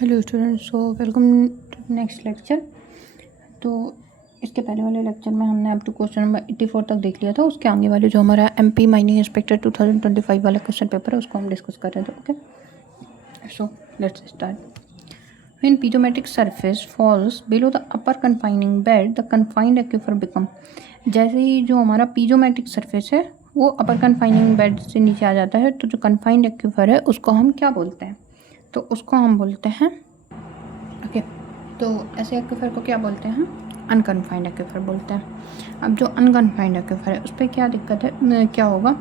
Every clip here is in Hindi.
Hello students, so welcome to next lecture. तो इसके पहले वाले लेक्चर में हमने अप टू क्वेश्चन नंबर 84 तक देख लिया था। उसके आगे वाले जो हमारा एमपी माइनिंग इंस्पेक्टर 2025 वाला क्वेश्चन पेपर है उसको हम डिस्कस कर रहे थे। Okay, so let's start. When piezometric surface falls below the upper confining bed, the confined aquifer become। जैसे ही जो हमारा पीजोमेट्रिक सरफेस है वो अपर कन्फाइनिंग बेड से नीचे आ जाता है, तो जो कन्फाइंड एक्यूफर है उसको हम क्या बोलते हैं? तो उसको हम बोलते हैं ओके तो ऐसे एक्यूफर को क्या बोलते हैं? हम अनकन्फाइंड एक्यूफर बोलते हैं। अब जो अनकन्फाइंड एक्यूफर है उस पर क्या दिक्कत है, क्या होगा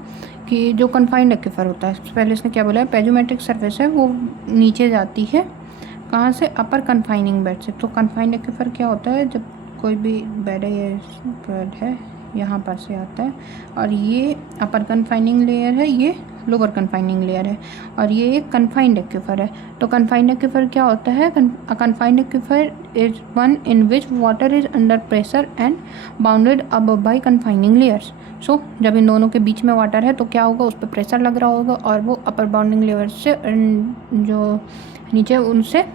कि जो कन्फाइंड एक्यूफर होता है, पहले इसने क्या बोला है, पेजोमेट्रिक सरफेस है वो नीचे जाती है कहाँ से? अपर कन्फाइनिंग बेड से। तो कन्फाइंड एक्यूफर क्या होता है? जब कोई भी बेड है, ये बेड है यहाँ पर से आता है और ये अपर कन्फाइनिंग लेयर है, ये लोअर कन्फाइनिंग लेयर है और ये एक कन्फाइंड एक्यूफर है। तो कन्फाइंड एक्यूफर क्या होता है? Confined aquifer is one in which water is under pressure and bounded अब बाई कन्फाइनिंग लेयर्स। सो जब इन दोनों के बीच में वाटर है तो क्या होगा? उस पर प्रेशर लग रहा होगा और वो अपर बाउंडिंग लेयर से जो नीचे उनसे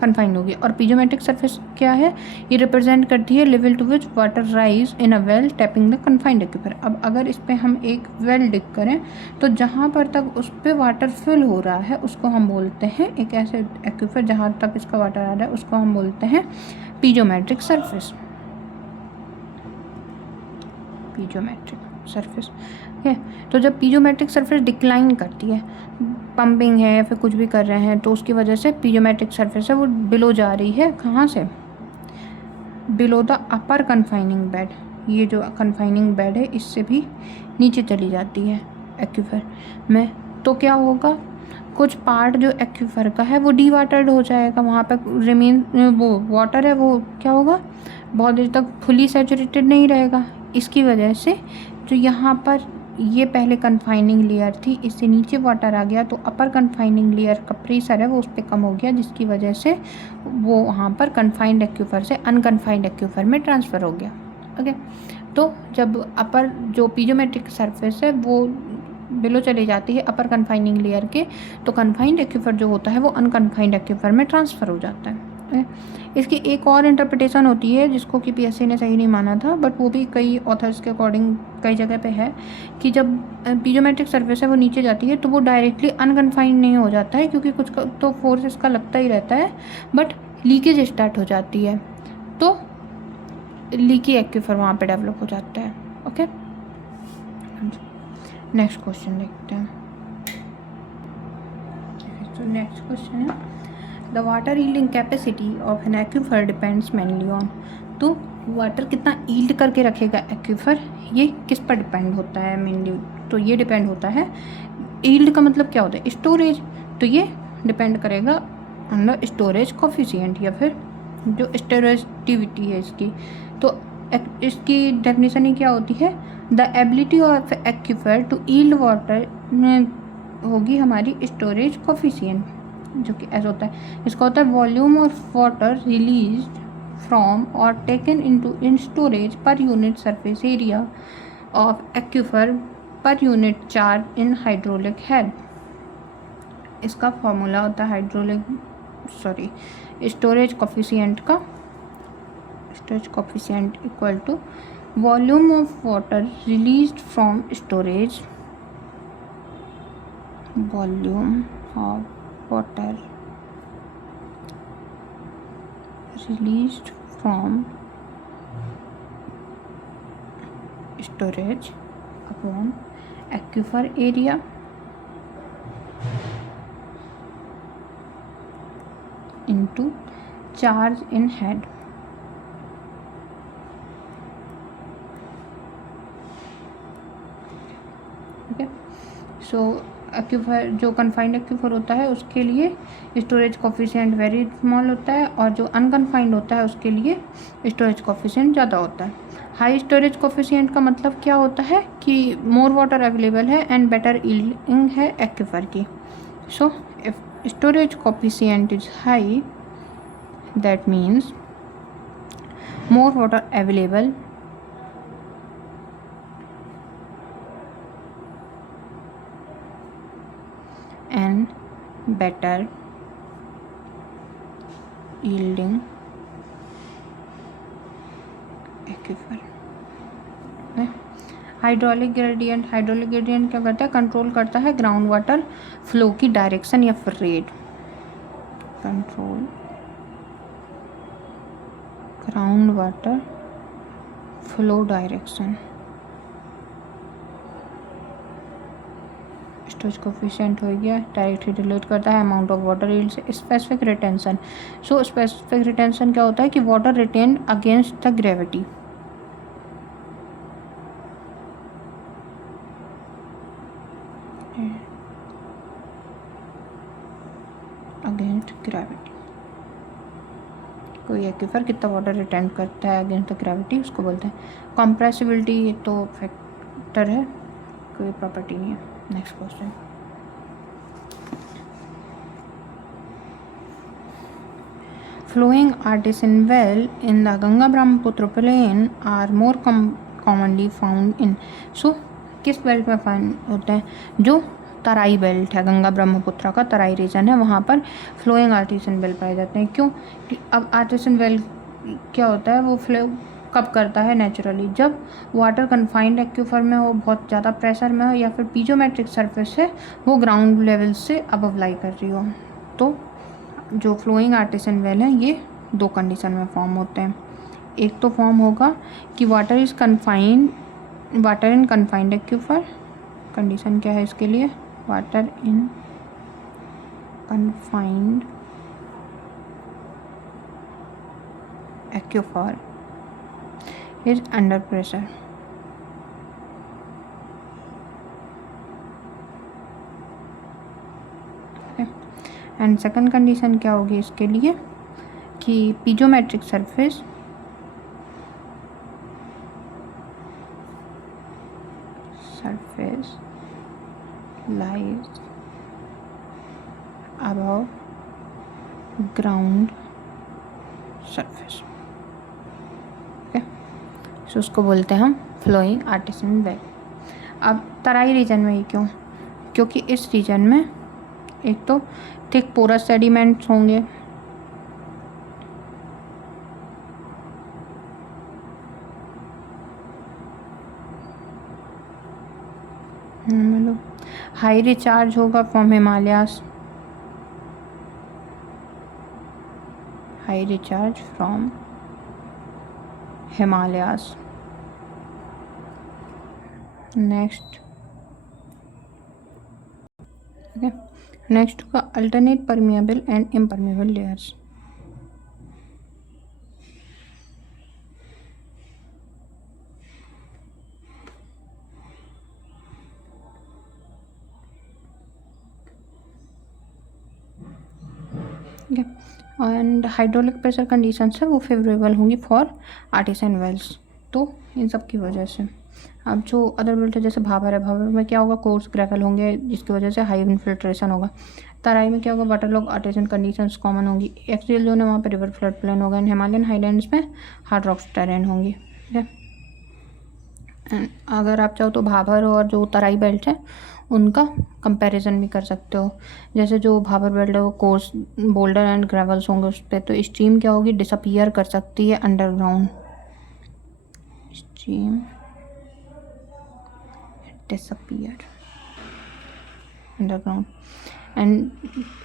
कन्फाइंड होगी। और पीजोमेट्रिक सरफेस क्या है? ये रिप्रेजेंट करती है level to which water rise in a well tapping the confined aquifer. अब अगर इस पर हम एक वेल डिग करें तो जहाँ पर तक उस पर वाटर फिल हो रहा है उसको हम बोलते हैं, एक ऐसे एक्यूफर जहाँ तक इसका वाटर आ रहा है उसको हम बोलते हैं पीजोमेट्रिक सरफेस। पीजोमेट्रिक सरफेस है। तो जब पीजोमेट्रिक सरफेस डिक्लाइन करती है, पंपिंग है या फिर कुछ भी कर रहे हैं, तो उसकी वजह से पीजोमेट्रिक सरफेस है वो बिलो जा रही है। कहाँ से? Below the upper confining bed. ये जो कन्फाइनिंग बेड है इससे भी नीचे चली जाती है एक्यूफर में। तो क्या होगा? कुछ पार्ट जो एक्यूफर का है वो डी वाटर्ड हो जाएगा, वहाँ पर रिमेन वो वाटर है वो क्या होगा? बहुत देर तक फुली सैचुरेटेड नहीं रहेगा। इसकी वजह से जो यहाँ पर ये पहले कन्फाइनिंग लेयर थी, इससे नीचे वाटर आ गया तो अपर कन्फाइनिंग लेयर का प्रेशर है वो उस पर कम हो गया, जिसकी वजह से वो वहाँ पर कन्फाइंड एक्यूफर से अनकन्फाइंड एक्यूफर में ट्रांसफ़र हो गया। ओके, तो जब अपर जो पीजोमेट्रिक सरफेस है वो बिलो चली जाती है अपर कन्फाइनिंग लेयर के, तो कन्फाइंड एक्यूफर जो होता है वो अनकन्फाइंड एक्यूफर में ट्रांसफ़र हो जाता है। इसकी एक और इंटरप्रिटेशन होती है जिसको कि पीएससी ने सही नहीं माना था, बट वो भी कई ऑथर्स के अकॉर्डिंग कई जगह पे है कि जब पीजोमेट्रिक सरफेस है वो नीचे जाती है तो वो डायरेक्टली अनकन्फाइंड नहीं हो जाता है, क्योंकि कुछ तो फोर्स इसका लगता ही रहता है, बट लीकेज स्टार्ट हो जाती है तो लीकी एक्यूफर वहाँ पे डेवलप हो जाता है। ओके, नेक्स्ट क्वेश्चन देखते हैं। तो नेक्स्ट क्वेश्चन है the water yielding capacity of an aquifer depends mainly on. तो वाटर कितना यील्ड करके रखेगा एक्यूफर, ये किस पर डिपेंड होता है मेनली? तो ये डिपेंड होता है, यील्ड का मतलब क्या होता है? स्टोरेज। तो ये डिपेंड करेगा ऑन द स्टोरेज कोफिशिएंट या फिर जो स्टोरेजिविटी है इसकी। तो इसकी डेफिनेशन ही क्या होती है? The ability of aquifer to yield water होगी हमारी स्टोरेज कोफिशिएंट, जो कि ऐसा होता है। इसका होता है volume of water release from और taken into in storage per unit surface area of aquifer per unit charge in hydraulic head. इसका फॉर्मूला होता है स्टोरेज कोफिशिएंट का, storage coefficient equal to volume of water released from storage, volume of water released from storage upon aquifer area into charge in head। Okay, so aquifer जो कन्फाइंड एक्यूफर होता है उसके लिए स्टोरेज कोफिशिएंट वेरी स्मॉल होता है और जो अनकन्फाइंड होता है उसके लिए स्टोरेज कोफिशिएंट ज़्यादा होता है। हाई स्टोरेज कोफिशिएंट का मतलब क्या होता है कि मोर वाटर अवेलेबल है एंड बेटर यील्डिंग है एक्यूफर की। So if storage coefficient is high that means more water available and better yielding aquifer. Hydraulic gradient क्या करता है, कंट्रोल करता है ग्राउंड वाटर फ्लो की डायरेक्शन या फिर rate. Control ground water flow direction. Storage coefficient हो गया, डायरेक्टली रिलेट करता है अमाउंट ऑफ वाटर यील्ड से। Specific retention, so specific retention क्या होता है कि water retain against the gravity. Against gravity, कोई एक्वीफर कितना वाटर रिटेन करता है अगेंस्ट द ग्रेविटी उसको बोलते हैं। कॉम्प्रेसिबिलिटी ये तो फैक्टर है, कोई प्रॉपर्टी नहीं है। Next question, flowing artesian well in the Ganga Brahmaputra plain are more commonly found in, so किस बेल्ट में फाइंड होते हैं, जो तराई बेल्ट है, गंगा ब्रह्मपुत्र का तराई रीजन है, वहाँ पर फ्लोइंग आर्टिसियन वेल पाए जाते हैं। क्यों? अब आर्टिसियन वेल क्या होता है, वो फ्लो कब करता है नेचुरली, जब वाटर कन्फाइंड एक्वीफर में हो, बहुत ज़्यादा प्रेशर में हो, या फिर पीजोमेट्रिक सरफेस है वो ग्राउंड लेवल से अबव लाई कर रही हो। तो जो फ्लोइंग आर्टिसियन वेल हैं ये दो कंडीशन में फॉर्म होते हैं। एक तो फॉर्म होगा कि water in confined aquifer, condition क्या है इसके लिए, water in confined aquifer is under pressure. And second condition क्या होगी इसके लिए कि piezometric surface lies above ground surface। Okay, so उसको बोलते हैं हम फ्लोइंग आर्टिसियन वेल। अब तराई रीजन में ही क्यों, क्योंकि इस रीजन में एक तो थिक पोरस सेडिमेंट्स होंगे, मतलब हाई रिचार्ज होगा from Himalayas, high recharge from Himalayas. Next okay, next होगा alternate permeable and impermeable layers. And hydraulic pressure conditions है वो फेवरेबल होंगी फॉर आर्टिसियन वेल्स। तो इन सब की वजह से अब जो अदर बेल्ट है जैसे भाबर है, भाबर में क्या होगा, कोर्स ग्रेवल होंगे जिसकी वजह से हाई इन्फिल्ट्रेशन होगा। तराई में क्या होगा, वाटरलॉग आर्टिसियन कंडीशंस कॉमन होंगी। एक्सियल जोन है वहाँ पे रिवर फ्लड प्लेन होगा। एंड हिमालयन हाईलैंड्स में हार्ड रॉक्स टेरेन होंगी। ठीक है, एंड अगर आप चाहो तो भाबर और जो तराई बेल्ट है उनका कंपैरिजन भी कर सकते हो। जैसे जो भाबर बेल्ट है वो कोर्स बोल्डर एंड ग्रेवल्स होंगे उस पर, तो स्ट्रीम क्या होगी, डिसअपियर कर सकती है underground, stream disappear underground. And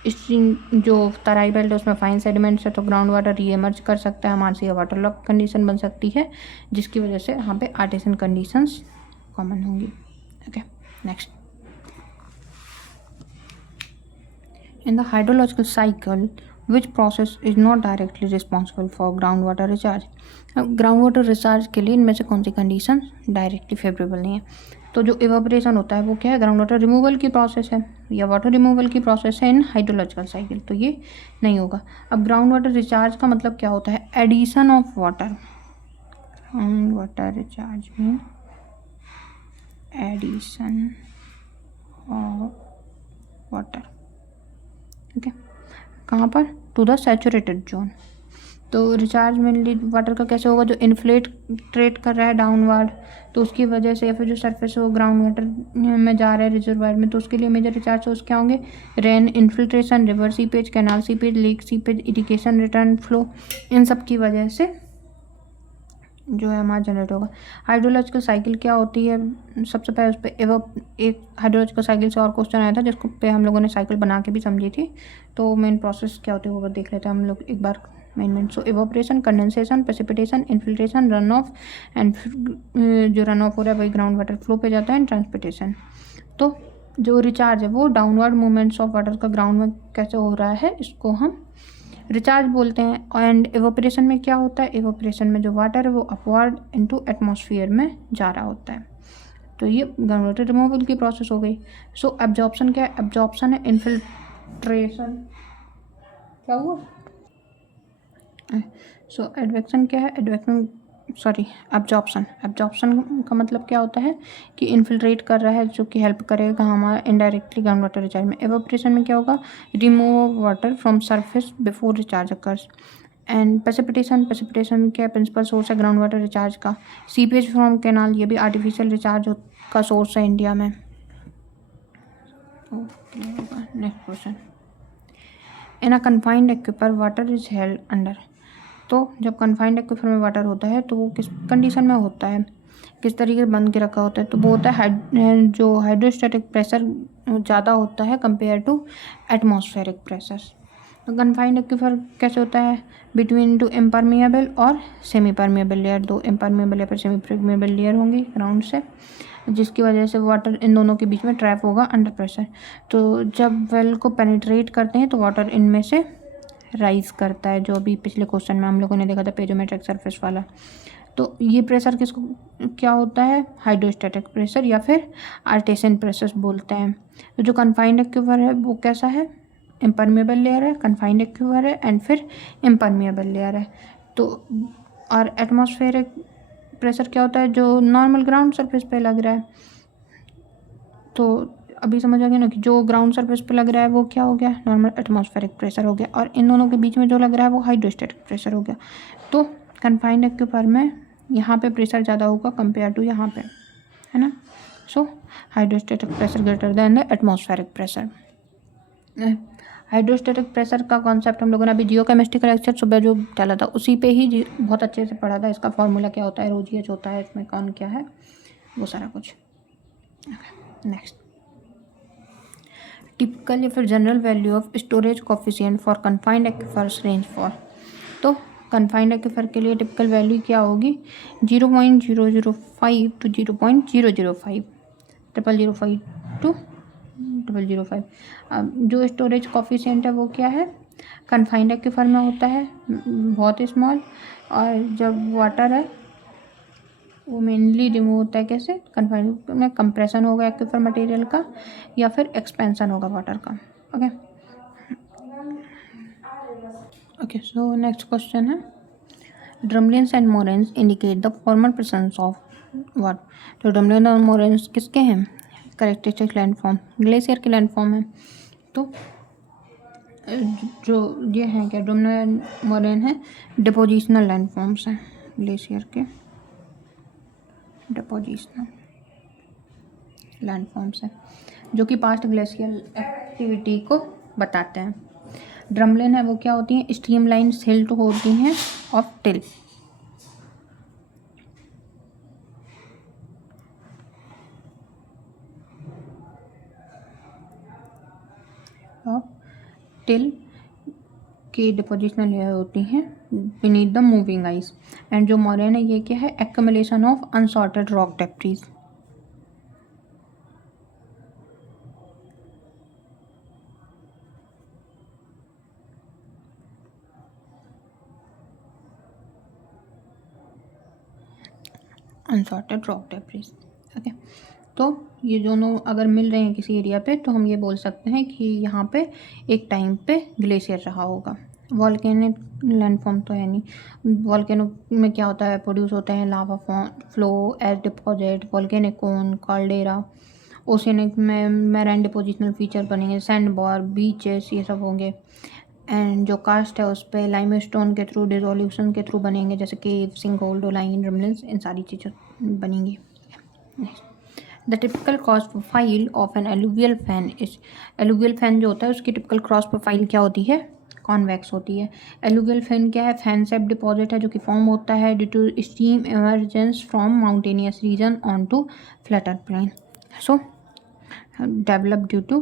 stream जो तराई बेल्ट है उसमें फाइन सेडिमेंट्स है तो ग्राउंड वाटर रीएमर्ज कर सकता है, हमारे वाटर लॉक कंडीशन बन सकती है जिसकी वजह से यहाँ पे आर्टिसियन कंडीशंस कॉमन होंगी। Okay, next, in the hydrological cycle which process is not directly responsible for groundwater recharge। अब ग्राउंड वाटर रिचार्ज के लिए इनमें से कौन सी कंडीशन डायरेक्टली फेवरेबल नहीं है, तो जो इवेपोरेशन होता है वो क्या है, ग्राउंड वाटर रिमूवल की प्रोसेस है या वाटर रिमूवल की प्रोसेस है इन हाइड्रोलॉजिकल साइकिल, तो ये नहीं होगा। अब ग्राउंड वाटर रिचार्ज का मतलब क्या होता है, addition of water. Ground water recharge में एडिशन ऑफ वाटर, ठीक है, कहाँ पर, टू द सैचुरेटेड जोन। तो रिचार्ज मेनली वाटर का कैसे होगा, जो इन्फ्लेट्रेट कर रहा है डाउनवर्ड, तो उसकी वजह से, या फिर जो सरफेस है वो ग्राउंड वाटर में जा रहा है रिजर्वायर में, तो उसके लिए मेजर रिचार्ज सोर्स क्या होंगे, rain, infiltration, river seepage, canal seepage, lake seepage, irrigation, return flow, इन सब की वजह से जो है हमारा जनरेट होगा। हाइड्रोलॉजिकल साइकिल क्या होती है, सबसे पहले उस पर एक हाइड्रोलॉजिकल साइकिल से और क्वेश्चन आया था जिसको पे हम लोगों ने साइकिल बना के भी समझी थी, तो मेन प्रोसेस क्या होती है वो देख लेते हैं हम लोग एक बार main. So evaporation, condensation, precipitation, infiltration, run off, and जो रन ऑफ हो रहा है वही ग्राउंड वाटर फ्लो पे जाता है, एंड ट्रांसपिटेशन। तो जो रिचार्ज है वो डाउनवर्ड मूवमेंट्स ऑफ वाटर का ग्राउंड में कैसे हो रहा है, इसको हम रिचार्ज बोलते हैं। एंड एवोपरेशन में क्या होता है, एवोपरेशन में जो वाटर है वो अपवर्ड इनटू एटमॉस्फेयर में जा रहा होता है। तो ये ग्राउंड वाटर रिमूवल की प्रोसेस हो गई। सो एब्जॉर्प्शन क्या है, एब्जॉर्प्शन है इन्फिल्ट्रेशन, क्या हुआ, सो एडवेक्शन क्या है, एब्जॉर्प्शन का मतलब क्या होता है कि इन्फिल्ट्रेट कर रहा है, जो कि हेल्प करेगा हमारा इनडायरेक्टली ग्राउंड वाटर रिचार्ज में। एवापोरेशन में क्या होगा, remove water from surface before recharge occurs. And precipitation क्या प्रिंसिपल सोर्स है ग्राउंड वाटर रिचार्ज का। सीपेज फ्रॉम कैनाल, ये भी आर्टिफिशियल रिचार्ज का सोर्स है इंडिया में। Next question, in a confined aquifer water is held under. तो जब कन्फाइंड एक्विफर में वाटर होता है तो वो किस कंडीशन में होता है, किस तरीके से बंद के रखा होता है, तो वो होता है जो हाइड्रोस्टैटिक प्रेशर ज़्यादा होता है कंपेयर टू एटमॉस्फेरिक प्रेशर। तो कन्फाइंड एक्विफर कैसे होता है, बिटवीन टू इम्परमिएबल और सेमी परमिएबल लेयर, दो इम्परमिएबल या फिर सेमी परमिएबल लेयर होंगी ग्राउंड से, जिसकी वजह से वाटर इन दोनों के बीच में ट्रैप होगा अंडर प्रेशर। तो जब वेल को पेनिट्रेट करते हैं तो वाटर इनमें से राइज करता है, जो अभी पिछले क्वेश्चन में हम लोगों ने देखा था पेजोमेट्रिक सरफेस वाला। तो ये प्रेशर किसको क्या होता है, हाइड्रोस्टैटिक प्रेशर या फिर आर्टेशियन प्रेशर बोलते हैं। तो जो कन्फाइंड एक्विफर है वो कैसा है, इम्परमिएबल लेयर है, कन्फाइंड एक्विफर है, एंड फिर इम्परमिएबल लेयर है। तो और एटमॉस्फेरिक प्रेशर क्या होता है, जो नॉर्मल ग्राउंड सरफेस पे लग रहा है। तो अभी समझ आ गया ना कि जो ग्राउंड सरफेस पे लग रहा है वो क्या हो गया, नॉर्मल एटमॉस्फेरिक प्रेशर हो गया, और इन दोनों के बीच में जो लग रहा है वो हाइड्रोस्टैटिक प्रेशर हो गया। तो कन्फाइंड एक्विफर में यहाँ पे प्रेशर ज़्यादा होगा कंपेयर टू यहाँ पे, है ना। So hydrostatic pressure greater than the atmospheric pressure. Hydrostatic pressure का कॉन्सेप्ट हम लोगों ने अभी जियो केमिस्ट्री का लेक्चर सुबह जो डाला था उसी पे ही बहुत अच्छे से पढ़ा था। इसका फॉर्मूला क्या होता है, रोजीएच होता है, इसमें कौन क्या है, वो सारा कुछ। नेक्स्ट, टिपिकल या फिर general value of storage coefficient for confined aquifers range for. तो कन्फाइंड एक्विफर के लिए टिपिकल वैल्यू क्या होगी, 0.005 टू 0.005, 005 टू 005। अब जो स्टोरेज कोफिशिएंट है वो क्या है, कन्फाइंड एक्विफर में होता है बहुत स्मॉल, और जब वाटर है वो मेनली रिमूव होता है कैसे, कन्फाइंड में कंप्रेशन होगा एक्विफर मटेरियल का या फिर एक्सपेंशन होगा वाटर का। ओके सो नेक्स्ट क्वेश्चन है, drumlins and moraines indicate the formal presence of what. तो ड्रमलिन और मोरेन्स किसके हैं, कैरेक्टरिस्टिक लैंडफॉर्म, ग्लेशियर के लैंडफॉर्म है। तो जो ये हैं क्या, ड्रमलिन मोरेन है डिपोजिशनल लैंडफॉर्म्स हैं, ग्लेशियर के डिपोजिशनल लैंडफॉर्म्स हैं जो कि पास्ट ग्लेशियल एक्टिविटी को बताते हैं। ड्रमलिन है वो क्या होती हैं, स्ट्रीमलाइन सिल्ट होती हैं ऑफ टिल। टिल की डिपोजिशनल लेयर होती हैं beneath the moving ice. And जो मोरेन है ये क्या है, accumulation of unsorted rock debris. Unsorted rock debris, okay. तो ये दोनों अगर मिल रहे हैं किसी एरिया पे तो हम ये बोल सकते हैं कि यहाँ पे एक टाइम पे ग्लेशियर रहा होगा। वॉल्केनिक लैंडफॉर्म तो है नहीं, वॉल्केनो में क्या होता है, प्रोड्यूस होते हैं lava flow as deposit, volcanic cone, caldera. Oceanic में मैराइन डिपोजिशनल फीचर बनेंगे, सैंड बार, बीचेस, ये सब होंगे। एंड जो कास्ट है उस पर लाइमस्टोन के थ्रू, डिसोल्यूशन के थ्रू बनेंगे, जैसे कि सिंगोल्ड, लाइन, रिमलिन्स, इन सारी चीज़ें बनेंगी। The typical cross profile of an alluvial fan is, alluvial fan जो होता है उसकी टिपिकल क्रॉस प्रोफाइल क्या होती है? कॉन्वेक्स होती है। एलुवियल फैन क्या है? फैन सेप डिपॉजिट है जो कि फॉर्म होता है due to steam emergence from mountainous region on to flatter plain. So develop due to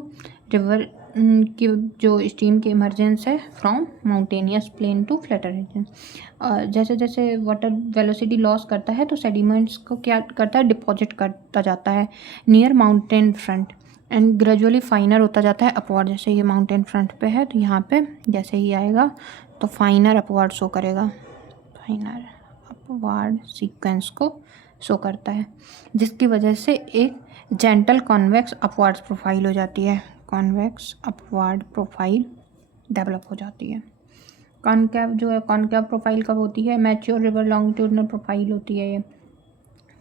river की जो स्टीम की इमरजेंस है from mountainous plain to flatter region. जैसे जैसे वाटर वेलोसिटी लॉस करता है तो सेडिमेंट्स को क्या करता है? डिपॉजिट करता जाता है near mountain front end gradually फाइनर होता जाता है अपवर्ड। जैसे ये माउंटेन फ्रंट पे है तो यहाँ पे जैसे ही आएगा तो फाइनर अपवर्ड शो करेगा, फाइनर अपवर्ड सीक्वेंस को शो करता है, जिसकी वजह से एक जेंटल कॉन्वेक्स अपवर्ड प्रोफाइल हो जाती है, कॉन्वेक्स अपवर्ड प्रोफाइल डेवलप हो जाती है। कॉनकेव जो है, कॉनकेव प्रोफाइल कब होती है? मैच्योर रिवर लॉन्गिट्यूडनल प्रोफाइल होती है ये।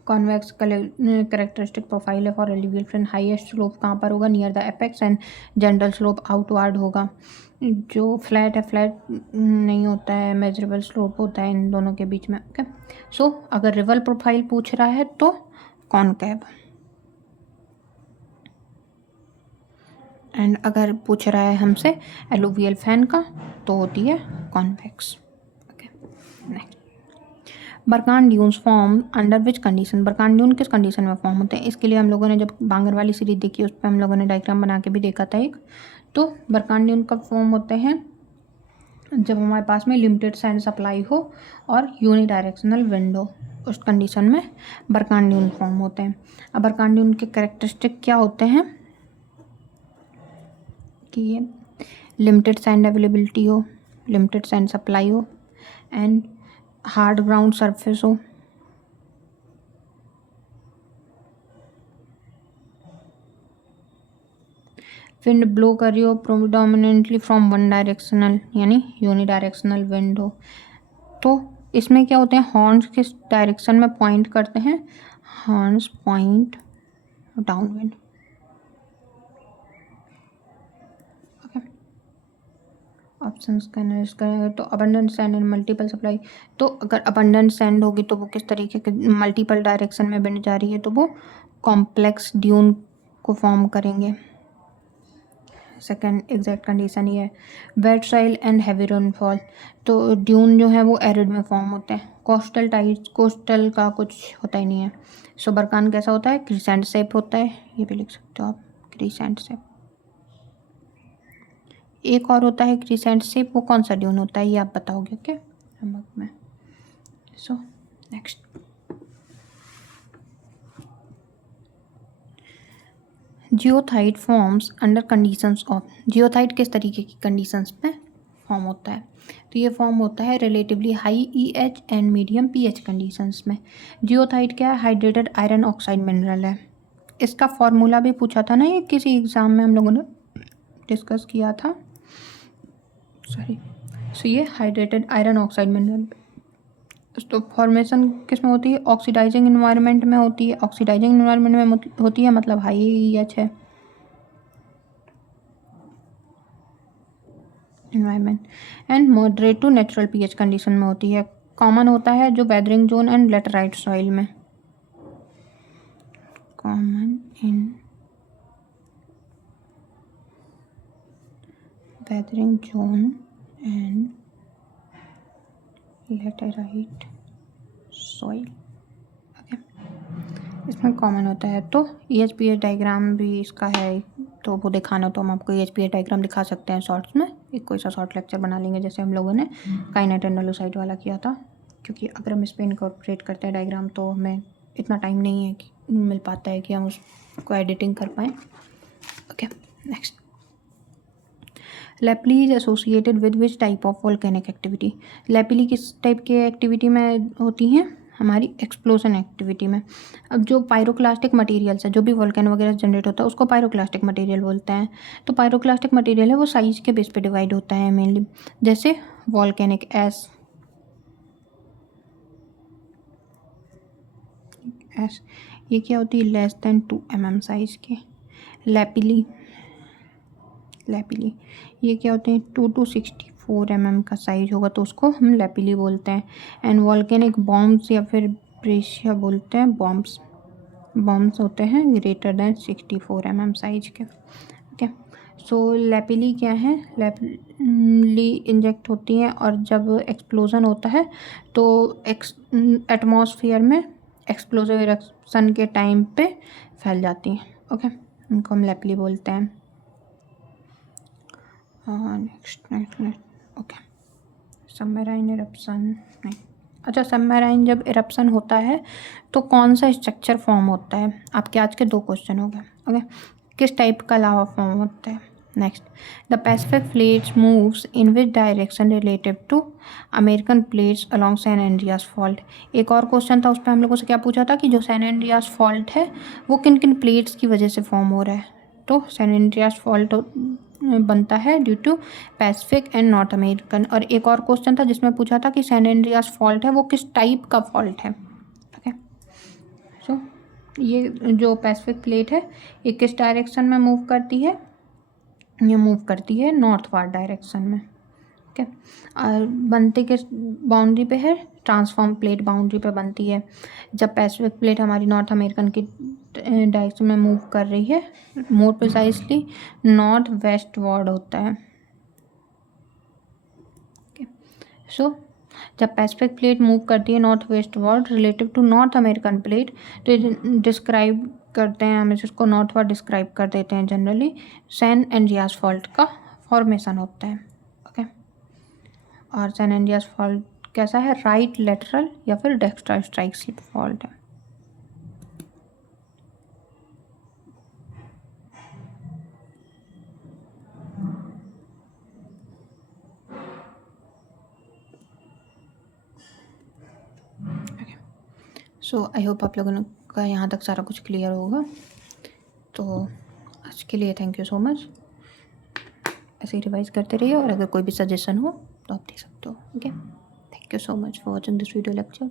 कॉन्वेक्स करेक्टरिस्टिक प्रोफाइल है for alluvial fan. Highest slope कहाँ पर होगा? Near the apex and general slope outward होगा। जो फ्लैट है, फ्लैट नहीं होता है, मेजरेबल स्लोप होता है इन दोनों के बीच में। ओके, सो अगर रिवर प्रोफाइल पूछ रहा है तो कॉनकेव, एंड अगर पूछ रहा है हमसे एलुवियल फैन का तो होती है convex. Okay, next, barchan dunes form under which condition? Barchan dune किस कंडीशन में फॉर्म होते हैं? इसके लिए हम लोगों ने जब बांगर वाली सीरीज देखी उस पर हम लोगों ने डायग्राम बना के भी देखा था एक। तो बरकान ड्यून कब फॉर्म होते हैं? जब हमारे पास में लिमिटेड सैंड सप्लाई हो और यूनिडायरेक्शनल विंड हो, उस कंडीशन में बरकान ड्यून फॉर्म होते हैं। अब बरकान ड्यून के कैरेक्टरिस्टिक क्या होते हैं? कि ये लिमिटेड सैंड अवेलेबिलिटी हो, लिमिटेड सैंड सप्लाई हो एंड हार्ड ग्राउंड सरफेस हो, विंड ब्लो कर रही हो प्रोडोमिनेंटली फ्रॉम वन डायरेक्शनल यानी यूनिडायरेक्शनल विंड हो। तो इसमें क्या होते हैं? हॉर्न्स किस डायरेक्शन में पॉइंट करते हैं? Horns point down wind. Options का एनालिसिस करेंगे तो abundant sand and multiple supply. तो अगर अबंडेंट सैंड होगी तो वो किस तरीके के मल्टीपल डायरेक्शन में विंड जा रही है तो वो कॉम्प्लेक्स ड्यून को फॉर्म करेंगे। सेकेंड एग्जैक्ट कंडीशन ये है। Wait soil and heavy rainfall, तो ड्यून जो है वो एरिड में फॉर्म होते हैं। कोस्टल टाइट, कोस्टल का कुछ होता ही नहीं है। सो बरकान कैसा होता है? क्रीसेंट शेप होता है, ये भी लिख सकते हो आप, क्रीसेंट शेप। एक और होता है क्रीसेंट शेप, वो कौन सा ड्यून होता है ये आप बताओगे ओके नमक में। So next, goethite forms under conditions of, goethite किस तरीके की कंडीशंस में फॉर्म होता है? तो ये फॉर्म होता है relatively high EH and medium pH conditions में। जियोथाइट क्या है? हाइड्रेटेड आयरन ऑक्साइड मिनरल है। इसका फॉर्मूला भी पूछा था ना ये किसी एग्जाम में, हम लोगों ने डिस्कस किया था, सॉरी। सो ये हाइड्रेटेड आयरन ऑक्साइड मिनरल, तो फॉर्मेशन किस में होती है? ऑक्सीडाइजिंग इन्वायरमेंट में होती है। ऑक्सीडाइजिंग इन्वायरमेंट में होती है मतलब हाई EH है environment, and moderate to natural pH condition में होती है। कॉमन होता है जो weathering zone and laterite soil में, common in weathering zone and laterite soil. Okay, इसमें कॉमन होता है। तो EH pH डायग्राम भी इसका है, तो वो दिखाना तो हम आपको EH pH डायग्राम दिखा सकते हैं शॉर्ट्स में। एक कोई सा शॉर्ट लेक्चर बना लेंगे जैसे हम लोगों ने काइनेट एंड नलोसाइट वाला किया था, क्योंकि अगर हम इस पर इनकॉर्पोरेट करते हैं डायग्राम तो हमें इतना टाइम नहीं है कि मिल पाता है कि हम उसको एडिटिंग कर पाएँ। Okay, next, lapilli is associated with which type of volcanic activity? Lapilli किस टाइप के एक्टिविटी में होती हैं? हमारी एक्सप्लोजन एक्टिविटी में। अब जो पायरोक्लास्टिक मटेरियल्स है, जो भी वोल्केनो वगैरह जनरेट होता है उसको पायरोक्लास्टिक मटेरियल बोलते हैं। तो पायरोक्लास्टिक मटेरियल है वो साइज के बेस पे डिवाइड होता है मेनली, जैसे वोल्केनिक एस, ये क्या होती है? लेस देन 2 mm साइज के। लैपिली ये क्या होते हैं? 2 to 64 4 mm का साइज होगा तो उसको हम लैपिली बोलते हैं। एंड वॉल्केनिक बॉम्ब्स या फिर ब्रेशिया बोलते हैं। बॉम्ब्स होते हैं ग्रेटर देन 64 mm साइज के। ओके, सो लैपिली क्या है? लैपिली इंजेक्ट होती हैं और जब एक्सप्लोज़न होता है तो एटमॉस्फेयर में एक्सप्लोजिव इरप्शन के टाइम पे फैल जाती हैं। ओके, उनको हम लैपिली बोलते हैं। नेक्स्ट ओके, सबमरीन इरप्शन नहीं। अच्छा, सबमरीन जब इरप्शन होता है तो कौन सा स्ट्रक्चर फॉर्म होता है? आपके आज के 2 क्वेश्चन हो गए। ओके, किस टाइप का लावा फॉर्म होता है? Next, the Pacific plates moves in which direction relative to American plates along San Andreas fault. एक और क्वेश्चन था, उस पर हम लोगों से क्या पूछा था कि जो सैन एंड्रियास फॉल्ट है वो किन किन प्लेट्स की वजह से फॉर्म हो रहा है? तो सैन एंड्रियास फॉल्ट बनता है due to Pacific and North American. और एक और क्वेश्चन था जिसमें पूछा था कि सैन एंड्रियास फॉल्ट है वो किस टाइप का फॉल्ट है। ओके, सो ये जो पैसिफिक प्लेट है ये किस डायरेक्शन में मूव करती है? ये मूव करती है नॉर्थवार्ड डायरेक्शन में। ओके, और बनते किस बाउंड्री पे है? ट्रांसफॉर्म प्लेट बाउंड्री पे बनती है। जब पैसिफिक प्लेट हमारी नॉर्थ अमेरिकन की डायरेक्शन में मूव कर रही है, more precisely north west ward होता है। ओके, सो जब पैसिफिक प्लेट मूव करती है north west ward relative to North American plate तो डिस्क्राइब करते हैं, हम इसको नॉर्थवर्ड डिस्क्राइब कर देते हैं जनरली। सैन एंड्रियास फॉल्ट का फॉर्मेशन होता है। ओके, और सैन एंड्रियास फॉल्ट कैसा है? राइट लेटरल या फिर डेक्स्ट्रल स्ट्राइक स्लिप फॉल्ट है। सो आई होप आप लोगों का यहाँ तक सारा कुछ क्लियर होगा। तो आज के लिए थैंक यू सो मच। ऐसे ही रिवाइज करते रहिए और अगर कोई भी सजेशन हो तो आप दे सकते हो। Okay, thank you so much for watching this video lecture.